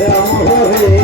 Ram Hare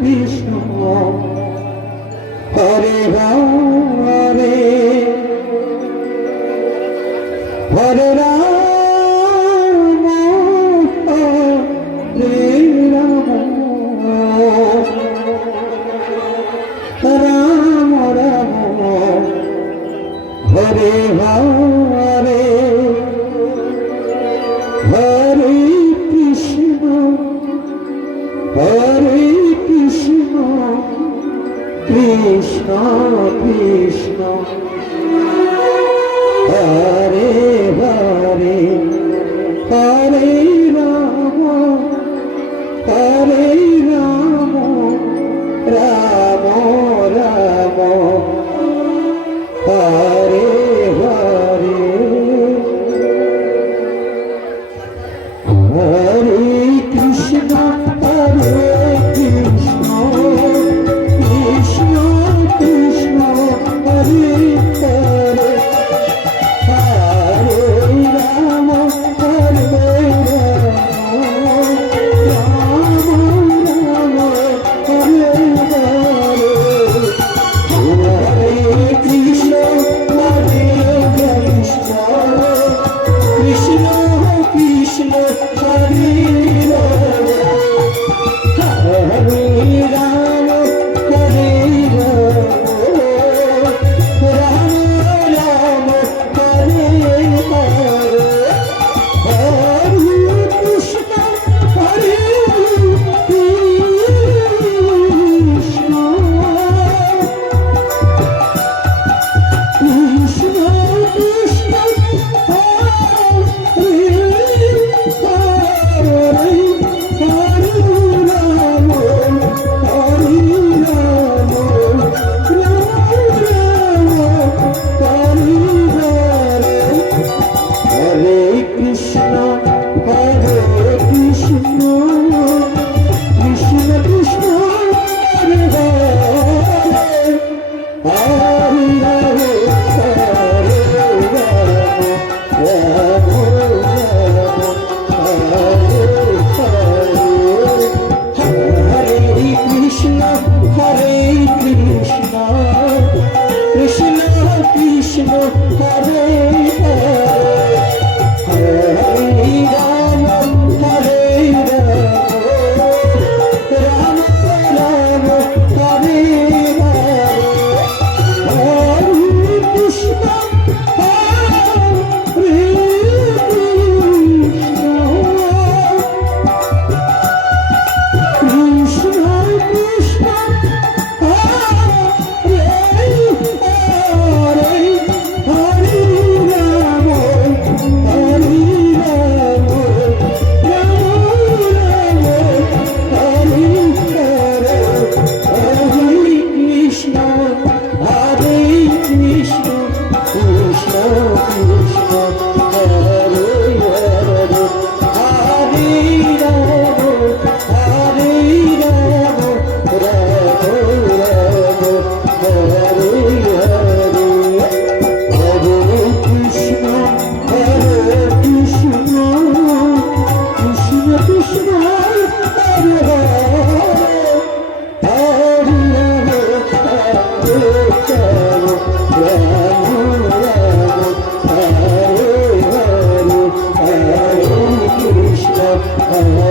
Krishna Hare Hare Krishna Hare